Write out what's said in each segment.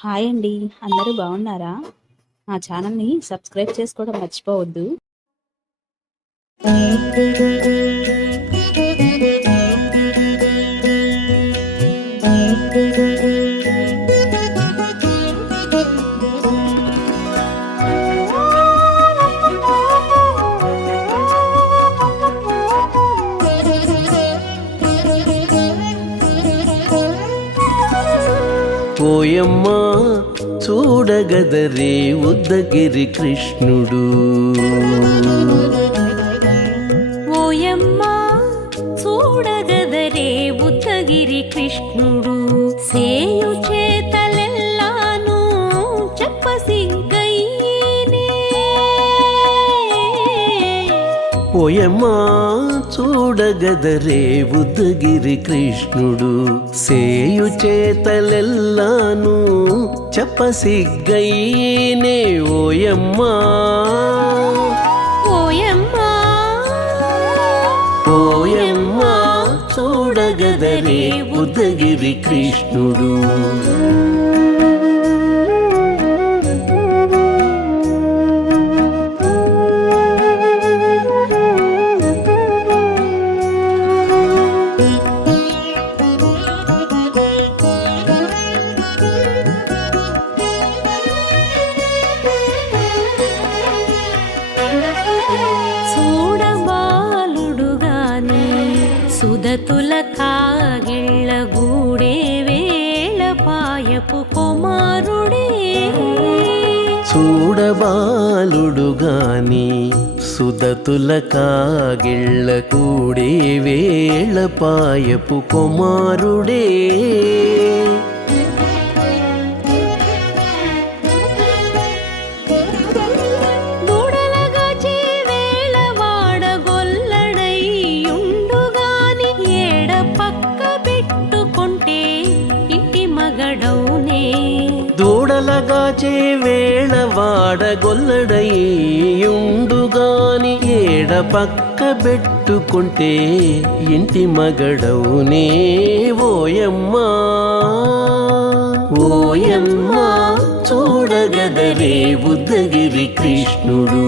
Hi అండి. అందరూ బాగున్నారా? మా ఛానల్‌ని సబ్స్క్రైబ్ చేసుకోవడం మర్చిపోవద్దు. ఓయమ్మా చూడగదరే ఉద్దగిరి కృష్ణుడు. ఓయమ్మా చూడగదరే ఉద్దగిరి కృష్ణుడు. సేయు చేతలెల్లాను చెప్పసిగ్గైనే. ఓయమ్మా చూడగదరే ఉద్దగిరి కృష్ణుడు. సేయు చేతలెల్లాను చెప్పసిగ్గైనే. ఓయమ్మా ఓయమ్మా ఓయమ్మా చూడగదరే ఉద్దగిరి కృష్ణుడు. చూడబాలుడుగాని సుదతుల కాగిళ్ళ గూడే వేళ పాయపు కుమారుడే. చూడబాలుడుగాని సుదతుల కాగిళ్ళ కూడే వేళ పాయపు కుమారుడే. దూడలగాచి వేళ వాడగొల్లడైయుండుగాని ఏడ పక్క పెట్టుకుంటే ఇంటి మగడౌనే. దూడలగాచే వేళ వాడగొల్లడయ్యుండుగాని ఏడ పక్క పెట్టుకుంటే ఇంటి మగడవునే. ఓయమ్మా ఓయమ్మా చూడగదరే ఉద్దగిరి కృష్ణుడు.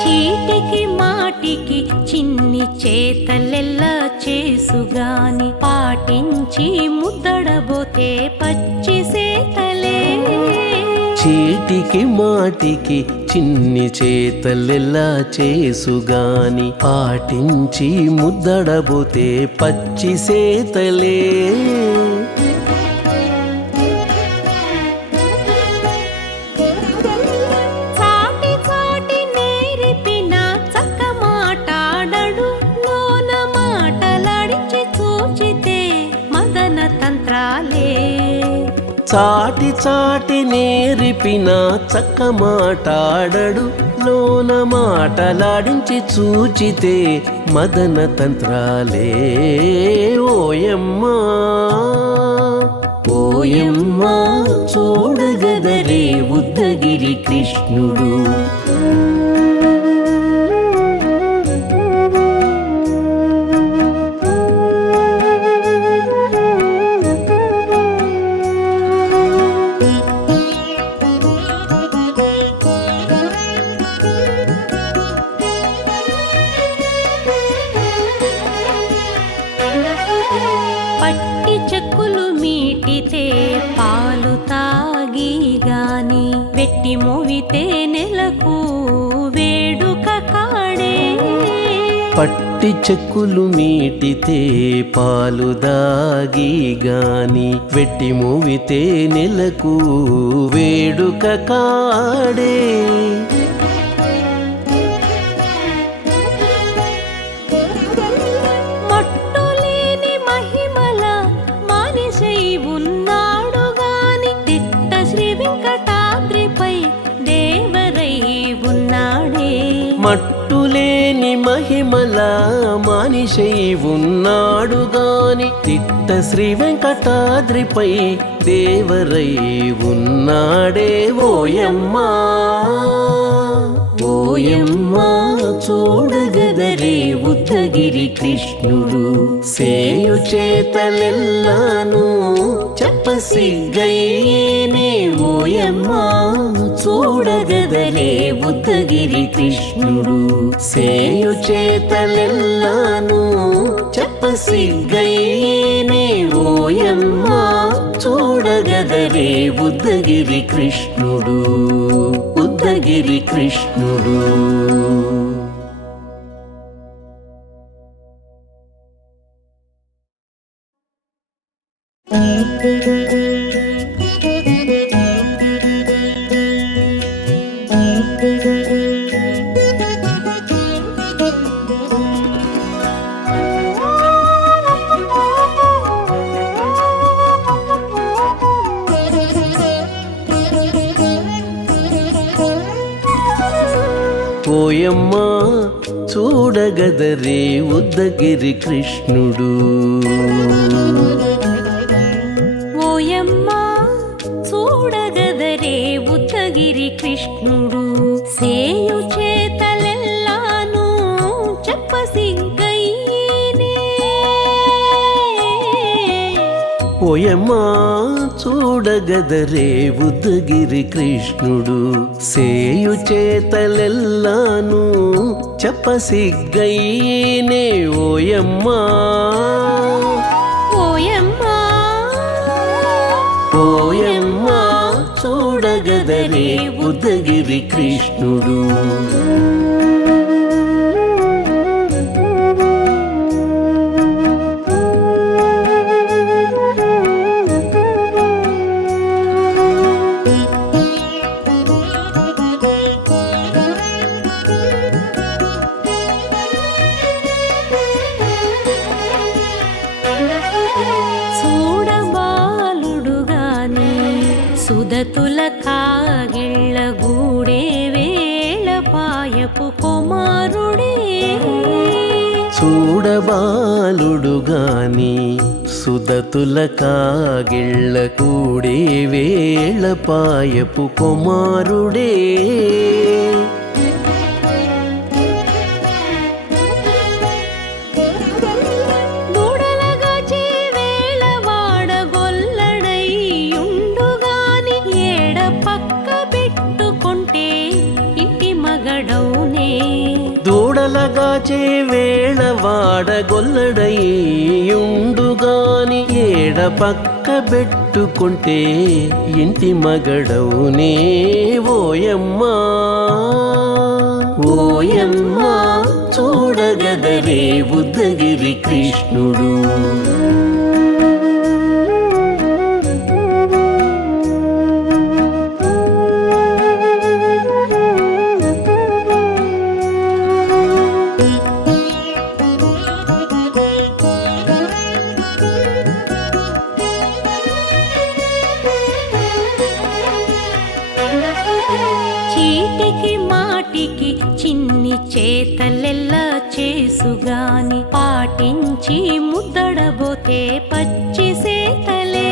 చీటికి మాటికి చిన్ని చేతలెల్లా చేసుగాని పాటించి ముద్దడబోతే పచ్చి సేతలే. చీటికి మాటికి చిన్ని చేతలెల్లా చేసుగాని పాటించి ముద్దడబోతే పచ్చి సేతలే. చాటి చాటి నేర్పిన చక్క మాటాడడు లోన మాటలాడించి చూచితే మదన తంత్రాలే. చాటి చాటి నేర్పిన చక్క మాటాడడు లోన మాటలాడించి చూచితే మదన తంత్రాలే. ఓయమ్మా ఓయమ్మా చూడగదరే ఉద్దగిరి కృష్ణుడు. పట్టి చెక్కులు మీటితే పాలు తాగి గాని వెట్టి మోవితే నెలకు వేడుక కాడే. పట్టి చెక్కులు మీటితే పాలు దాగి గాని వెట్టి మూవితే నెలకు వేడుక కాడే. మట్టులేని మహిమల మానిసై ఉన్నాడు గాని తిట్ట శ్రీ వెంకటాద్రిపై దేవరై ఉన్నాడే. మట్టులేని మహిమ మహిమల మానిషై ఉన్నాడు గాని తిట్ట శ్రీ వెంకటాద్రిపై దేవరై ఉన్నాడే ఓయమ్మా ఓయమ్మా చూడగదరే ఉద్దగిరి కృష్ణుడు సేయు చేతలెల్లాను చెప్పసిగ్గయ్యేనే ఓయమ్మా చూడగదరే ఉద్దగిరి కృష్ణుడు సేయు చేతలెల్లాను చెప్పసిగ్గయ్యేనే ఓయమ్మా చూడగదరే ఉద్దగిరి కృష్ణుడు ఉద్దగిరి కృష్ణుడు. ఓయమ్మా చూడగదరే ఉద్దగిరి కృష్ణుడు ఓయమ్మా చూడగదరే ఉద్దగిరి కృష్ణుడు సేయు చేతలెల్లాను చెప్పసిగ్గయ్యేనే ఓయమ్మా చూడగదరే ఉద్దగిరి కృష్ణుడు సేయు చేతలెల్లాను చెప్పసిగ్గయ్యేనే ఓయమ్మా ఓయమ్మా ఓయమ్మా చూడగదరే ఉద్దగిరి కృష్ణుడు. సుదతుల కాగిళ్ళ గూడే వేళ పాయపు కుమారుడే చూడబాలుడు గాని సుదతుల కాగిళ్ళ కూడే వేళ పాయపు కుమారుడే దూడలగాచే వేళ వాడగొల్లడయ్యుండుగాని ఏడ పక్క పెట్టుకుంటే ఇంటి మగడవునే ఓయమ్మా ఓయమ్మా చూడగదరే ఉద్దగిరి కృష్ణుడు. చీటికి మాటికి చిన్ని చేతలెల్లా చేసుగాని పాటించి ముద్దడబోతే పచ్చి సేతలే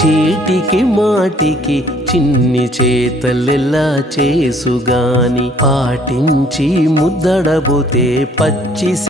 చీటికి మాటికి చిన్ని చేతలెల్లా చేసుగాని పాటించి ముద్దడబోతే పచ్చి